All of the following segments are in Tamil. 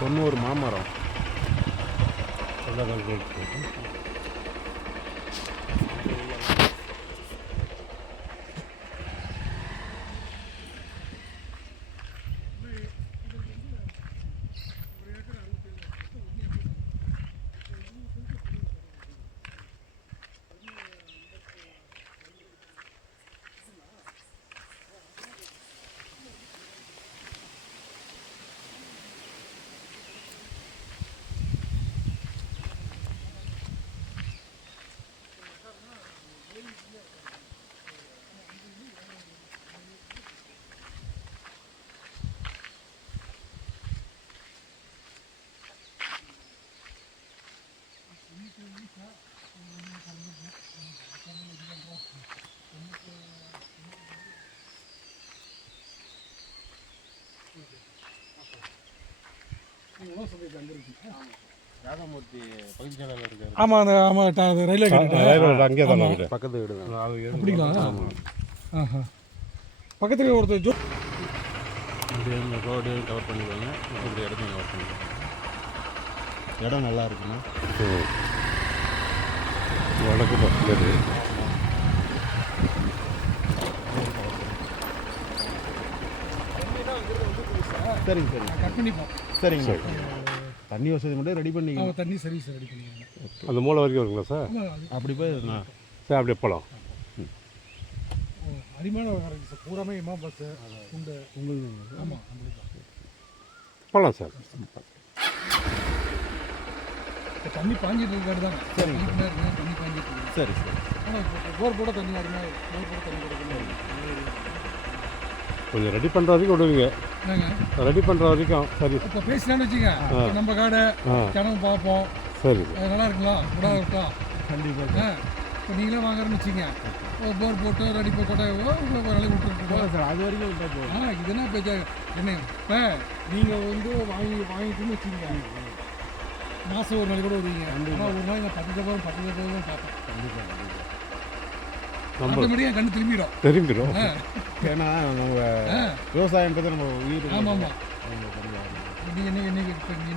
90 மாமரம். எல்லாம் கொடுத்து ராகமூர்த்தி பகுதி செயலாளர் இருக்காரு. ஆமாம் அந்த ஆமாம் ரயில்வே அங்கே தான் வீடு. பக்கத்து வீடு தான். அப்படிங்களா? ஆஹா. பக்கத்தில் ஒருத்தர் இப்படி இந்த ரோடு கவர் பண்ணிடுவாங்க, இப்படி இடத்தையும் கவர் பண்ணிடுவாங்க. இடம் நல்லா இருக்குண்ணா. வடக்கு பக்கத்து சரிங்க சரிங்க கட் பண்ணிப்போம். சரிங்க தண்ணி வசதி மட்டும் ரெடி பண்ணி தண்ணி சர்வீஸ் ரெடி பண்ணிக்கலாம். அந்த மூளை வரைக்கும் இருக்குங்களா சார்? அப்படி போய் சார் அப்படியே போகலாம். அருமையான கரெக்ட் சார். பூராமே எம்மா பஸ்ஸு உண்டு உங்களுக்கு. ஆமாம் போகலாம் சார். தண்ணி பாஞ்சிட்டு இருக்காரு தான். சரிங்க தண்ணி பாஞ்சிட்டு இருக்கு. சரி சரி. ஆனால் போர் போட தண்ணி அருமையாக போர் போட தண்ணி கொடுக்கணும். கொஞ்சம் ரெடி பண்ணுற வரைக்கும் விடுவீங்க. ரெடி பண்ணுற வரைக்கும் சரி. இப்போ பேசினான்னு வச்சுங்க, நம்ம காடை கிணம் பார்ப்போம். சரி நல்லா இருக்குங்களா? கூடாது இருக்கா? கண்டிப்பாக. இப்போ நீங்களே வாங்குறேன்னு வச்சுங்க, போர் போட்டு ரெடி போட்டு உங்களுக்கு ஒரு அளவு விட்டுருக்கோம் சார். அது வரைக்கும் விட்டா போதும். இது என்ன பேச்சா என்ன? இப்போ நீங்கள் வந்து வாங்கிட்டுன்னு வச்சுங்க, மாதம் ஒரு நாள் கூட வருவீங்க. ஆனால் ஒரு நாள் நான் 10 தடவை தான் பார்ப்பேன். கண்டிப்பாக ஆட்டோமேட்டிக்காக கண்ணு திரும்பிடும். ஏன்னா நம்ம விவசாயன்றது நம்ம உயிர். ஆமாம்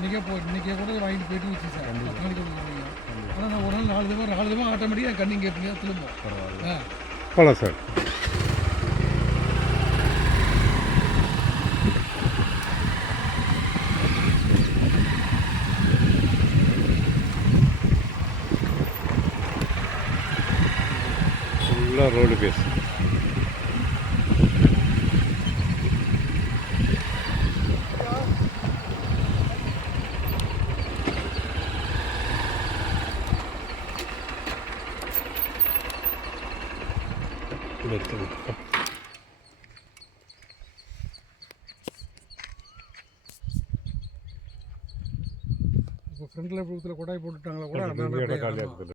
இன்னைக்கே கூட வாங்கிட்டு போயிட்டு வச்சு சார் 10 மணிக்கு கொடுக்குறீங்க. ஆனால் நான் ஒரு நாள் 4 தடவை ஆட்டோமேட்டிக்காக கண்ணு இங்கே எப்படியா திரும்பும். போகலாம் சார். ஃபுல்லாக ரோடு பேஸ். இப்போ ஃப்ரண்ட்ல கொட்டாய் போட்டுட்டாங்களா கூட காலியாக இருக்குது.